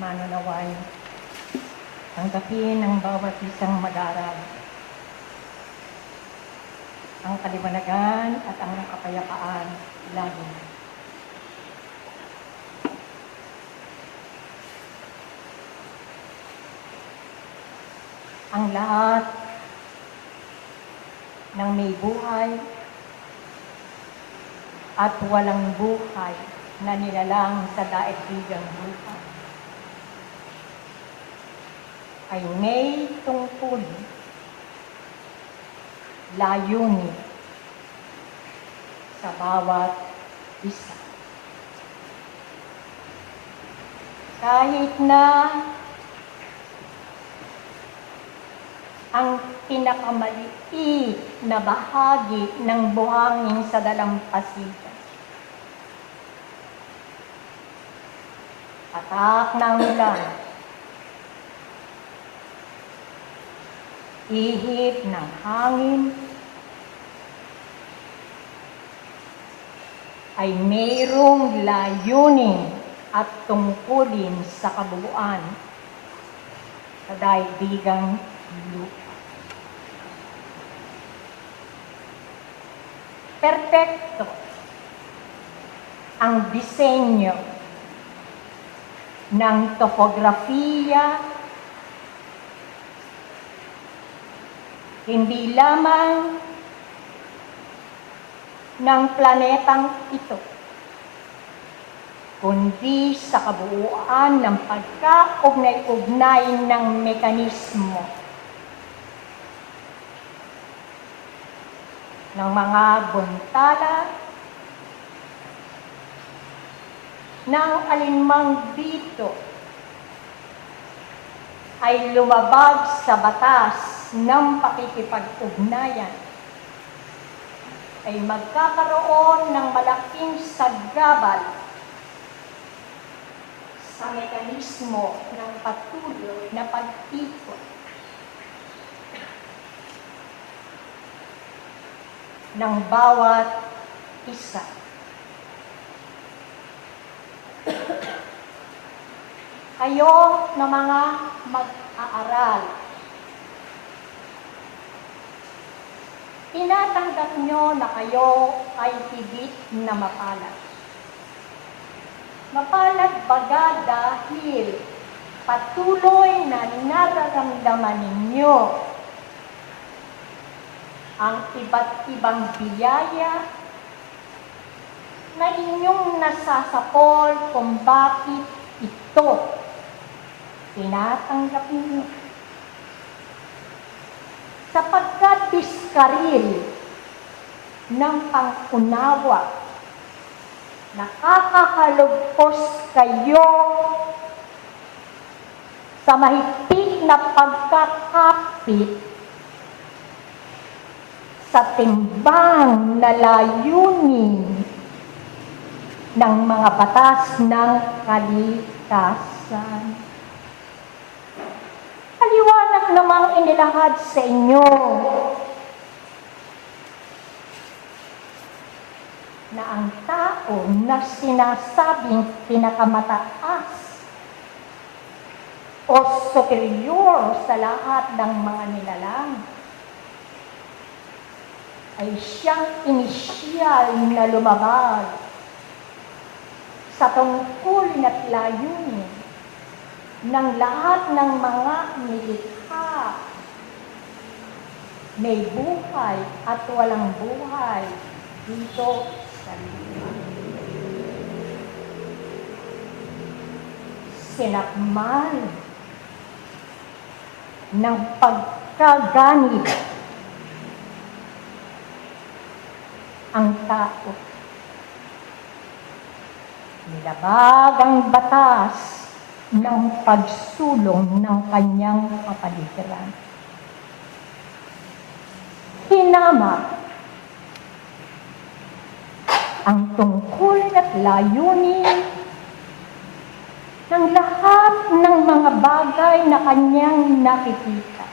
manunaway, tanggapin ng bawat isang mag-aaral ang kaliwanagan at ang kapayapaan lagi. Ang lahat ng may buhay at walang buhay na nilalang sa daigdigang lupa ay may tungkulin, layunin sa bawat isa. Kahit na ang pinakamaliit na bahagi ng buhangin sa dalampasigan, patak ng ulan, ihip ng hangin, ay mayroong layunin at tungkulin sa kabuuan sa daigdigang lupa. Perpekto ang disenyo ng topografiya, hindi lamang ng planetang ito, kundi sa kabuuan ng pagkaugnay-ugnay ng mekanismo ng mga buntala ng alinmang dito ay lumabag sa batas ng pakikipag-ugnayan ay magkakaroon ng malaking saggabal sa mekanismo ng patuloy na pag-ikot ng bawat isa. Kayo na mga mag-aaral, tinatanggap nyo na kayo ay higit na mapalad. Mapalad baga dahil patuloy na nararamdaman ninyo ang iba't ibang biyaya na inyong nasasapol kung bakit ito tinatanggap ninyo. Sapagkat diskaril ng pang-unawa, nakakahalugpos kayo sa mahigpit na pagkakapit sa timbang na layunin ng mga batas ng kalikasan. Paliwanag namang inilahad sa inyo na ang tao na sinasabing pinakamataas o superior sa lahat ng mga nilalang ay siyang inisyal na lumabag sa tungkulin at layunin ng lahat ng mga nilikha, may buhay at walang buhay dito sa lupa. Sinakmal ng pagkaganib ang tao. Nilabag ang batas ng pagsulong ng kanyang kapaligiran. Hinama ang tungkulin at layunin ng lahat ng mga bagay na kanyang nakikita.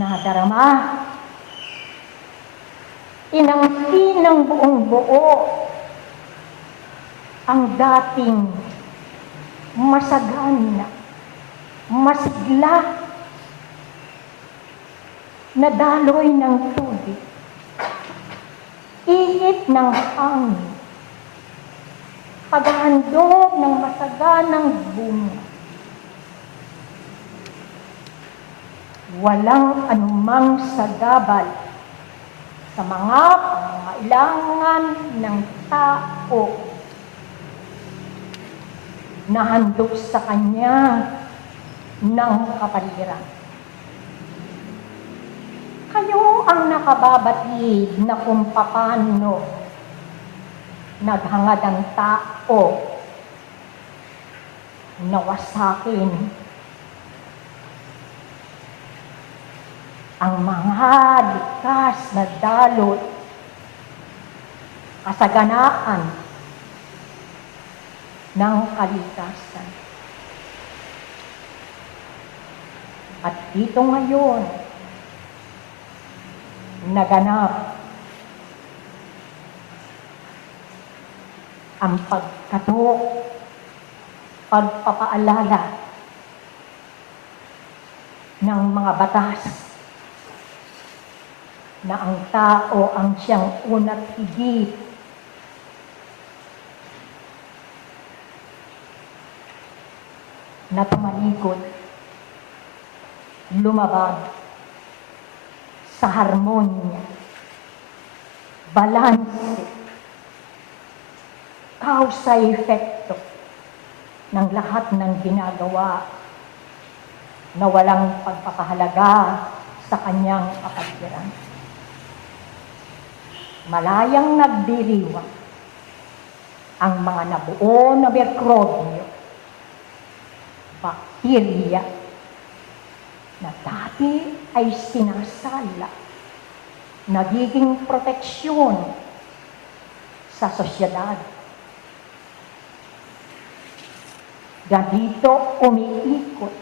Nadarama, inangkin ng buong buo ang dating masagana, masigla na daloy ng tubig, ihip ng hangin, paghahandog ng masaganang bunga. Walang anumang sagabal sa mga pangangailangan ng tao na handog sa kanya ng kapaligiran. Kayo ang nakababatid na kung paano naghangad ang tao na wasakin ang mga likas na dalot, kasaganaan ng kalikasan. At dito ngayon, naganap ang pagkatok, pagpapaalala ng mga batas na ang tao ang siyang una't higit na tumalikod, lumabag sa harmonya, balanse, causa-efekto ng lahat ng ginagawa na walang pagpapahalaga sa kanyang kapaligiran. Malayang nagdiriwang ang mga nabuo na mikrobyo, bakterya, na dati ay sinasala, nagiging proteksyon sa sosyedad. Dito umiikot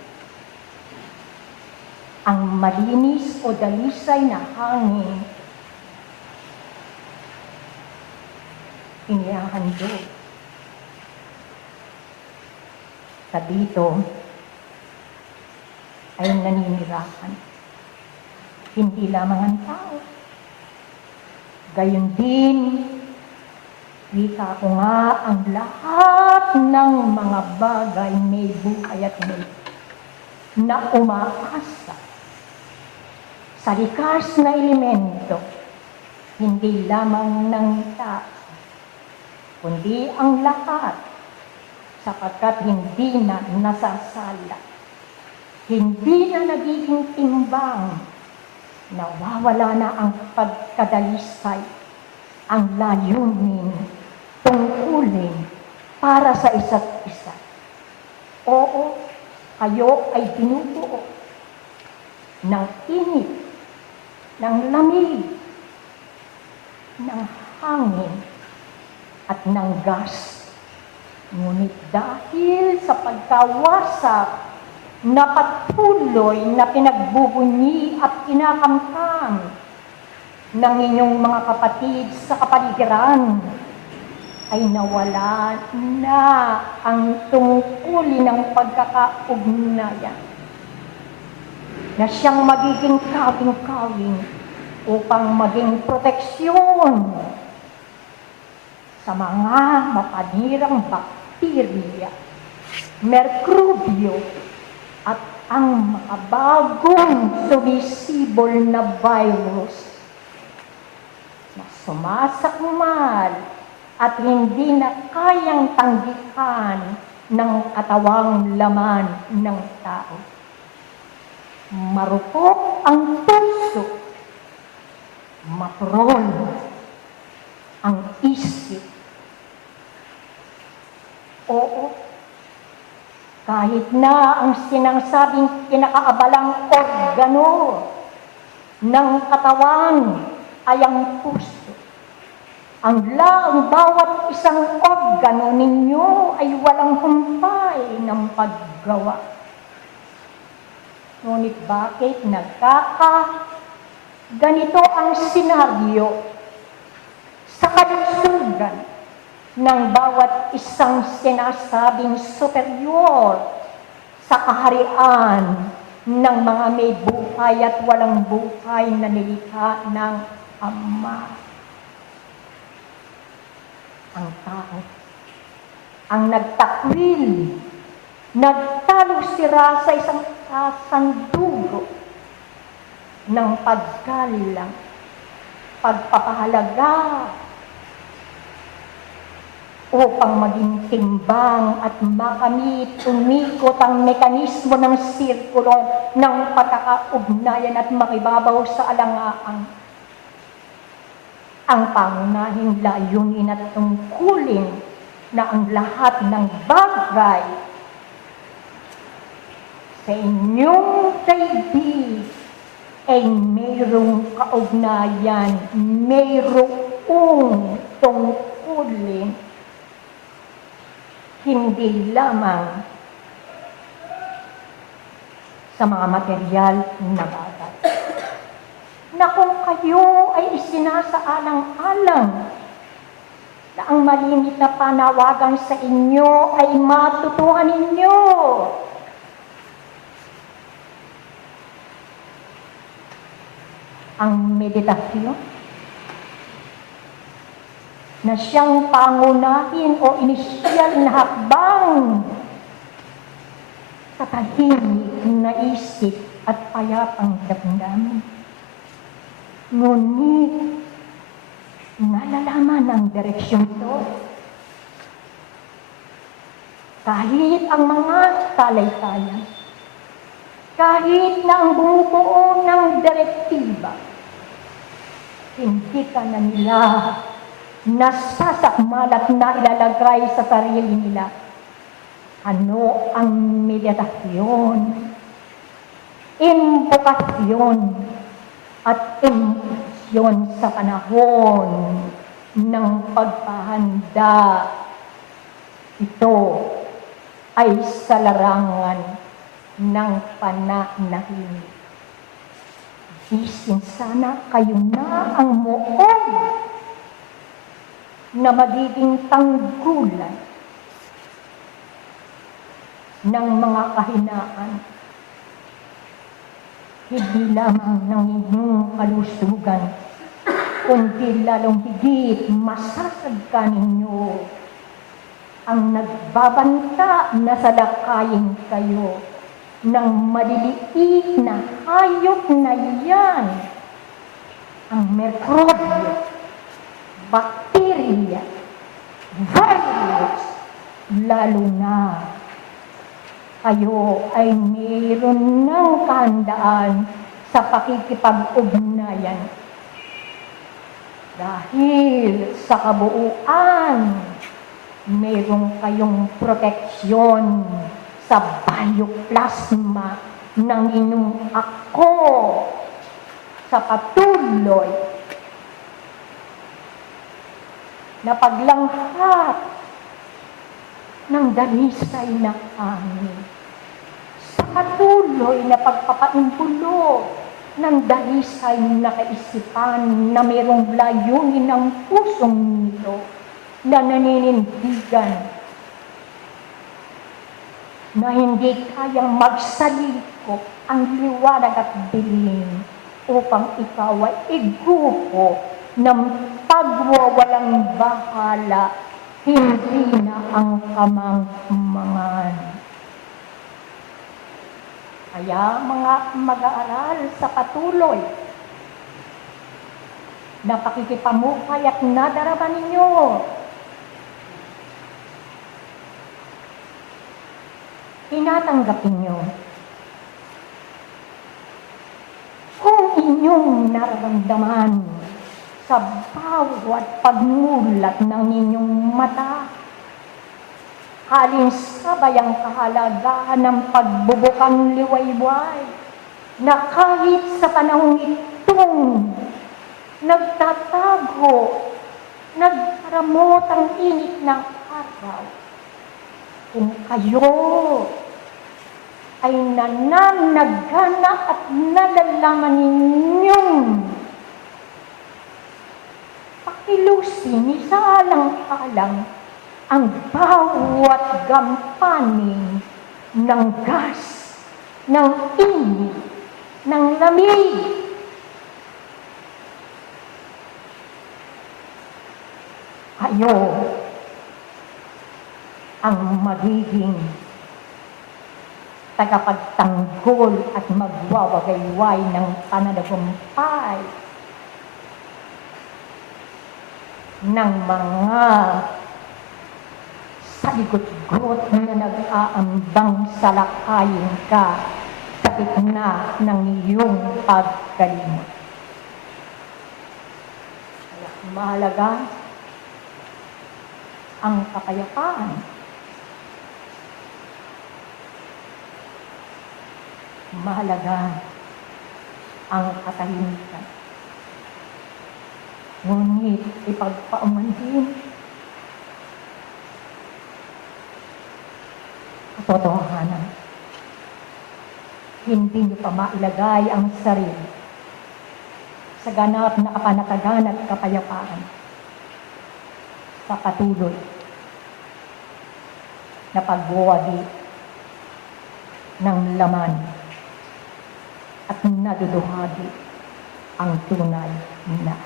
ang malinis o dalisay na hangin, inihahandog. Sa dito ay naninirahan. Hindi lamang ang tao. Gayon din, wika ko nga, ang lahat ng mga bagay may buhay at may na umaasa sa likas na elemento, hindi lamang ng tao, kundi ang lahat, sapagkat hindi na nasasala, hindi na nagiging timbang, nawawala na ang pagkadalisay, ang layunin, tungkulin para sa isa't isa. Oo, kayo ay binubuo ng init, ng lamig, ng hangin, at ng gas. Ngunit dahil sa pagkawasak na patuloy na pinagbubunyi at kinakamkam ng inyong mga kapatid sa kapaligiran, ay nawala na ang tungkulin ng pagkakaugnayan na siyang magiging kawing-kawing upang maging proteksyon sa mga mapanirang bakterya, merkrubyo, at ang mga bagong sumisibol na virus na sumasakmal at hindi na kayang tanggihan ng katawang laman ng tao. Marupok ang puso, mapurol ang isip. Oo, kahit na ang sinasabing kinakaabalang organo ng katawan ay ang puso. Ang bawat isang organo ninyo ay walang humpay ng paggawa. Ngunit bakit ganito ang senaryo sa kalusugan ng bawat isang sinasabing superior sa kaharian ng mga may buhay at walang buhay na nilikha ng Ama. Ang tao, ang nagtakwil, nagtalo-sira sa isang kasandugo ng paggalang, pagpapahalaga, upang maging timbang at makamit, umikot ang mekanismo ng sirkulo ng pagkakaugnayan at makibabaw sa alangaang. Ang pangunahing layunin at tungkulin na ang lahat ng bagay sa inyong daigdig ay mayroong kaugnayan, mayroong tungkulin, hindi lamang sa mga material na bagay. Na kung kayo ay isinasaalang-alang na ang malimit na panawagan sa inyo ay matutuhan ninyo. Ang meditasyon na siyang pangunahin o inisyal na hakbang sa tahimik na isip at payapang damdamin. Ngunit, nalalaman ang direksyon ito. Kahit ang mga talay-tayan, kahit na ang bumubuo ng direktiba, hindi ka na nila nasasakmal at nailalagay sa sarili nila. Ano ang meditasyon? Invokasyon at imbokasyon sa panahon ng pagpahanda. Ito ay sa larangan ng pananahimik. Bisin sana kayo na ang muog na magiging tanggulan ng mga kahinaan, hindi lamang ng inyong kalusugan, kundi lalong higit masasagka ninyo ang nagbabanta na salakayin kayo ng maliliit na hayop na yan, ang mikrobyo, bakterya, virus, lalo na kayo ay mayroon ng kahandaan sa pakikipag-ugnayan. Dahil sa kabuuan, mayroon kayong proteksyon sa bioplasma ng inyong ako sa patuloy na paglanghap ng dalisay na angin, sa patuloy na pagpapaimbulog ng dalisay na kaisipan na mayroong layunin ng pusong nito na naninindigan na hindi kayang magsaliko ang liwanag at dilim upang ikaw ay igupo ng pagwawalang bahala, hindi na ang kamangmangan. Kaya mga mag-aaral sa patuloy na pakikipamukay at nadarama ninyo, tinatanggapin nyo kung inyong nararamdaman sa bawat pagmulat ng inyong mata, halin sabay ang kahalagahan ng pagbubukang liwayway na kahit sa panahong itong nagtatago, nagparamot ang init ng araw, kung kayo ay nananagana at nalalaman ninyong pakilusin, isalang-alang ang bawat gampanin ng gas, ng init, ng lamig. Kayo ang magiging tagapagtanggol at magwawagayway ng pananagumpay ng mga saligot-got na nag-aambang salakayin ka sa gitna ng iyong pagkalimot. Kaya mahalaga ang kapayapaan. Mahalaga ang katahimikan. Ngunit ipagpaumanhin katotohanan. Hindi niyo pa mailagay ang sarili sa ganap na kapanatagan at kapayapaan sa patuloy na pagwawagi ng laman at naduduhagi ang tunay na.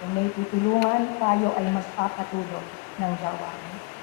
Kung may tutulungan, tayo ay magpapatulog ng gawain.